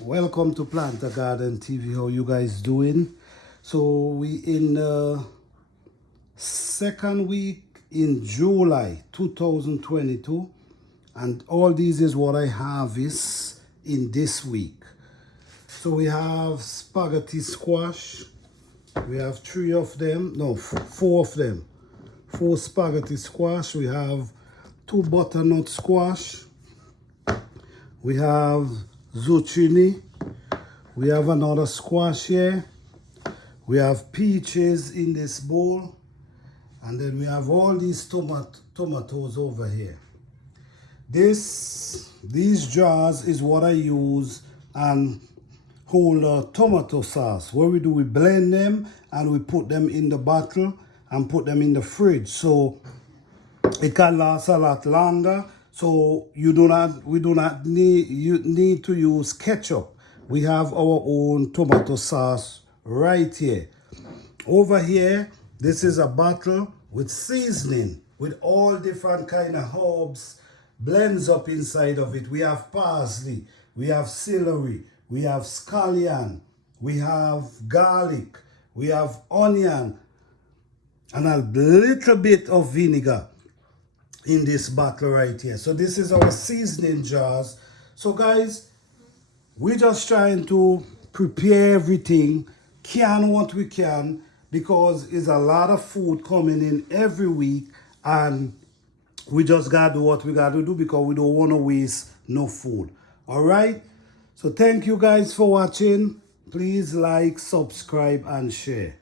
Welcome to Plant a Garden TV. How you guys doing? So we in second week in July 2022, and all these is what I harvest in this week. So we have spaghetti squash. We have four of them. Four spaghetti squash. We have two butternut squash. We have zucchini. We have another squash here. We have peaches in this bowl. And then we have all these tomatoes over here. These jars is what I use and hold tomato sauce. What we do, we blend them and we put them in the bottle and put them in the fridge. So it can last a lot longer. So we do not need to use ketchup. We have our own tomato sauce right here. Over here, this is a bottle with seasoning, with all different kind of herbs, blends up inside of it. We have parsley, we have celery, we have scallion, we have garlic, we have onion, and a little bit of vinegar in this bottle right here. So this is our seasoning jars. So guys, we're just trying to prepare everything, can what we can, because it's a lot of food coming in every week, and we just gotta do what we gotta do because we don't want to waste no food. All right, so thank you guys for watching. Please like, subscribe, and share.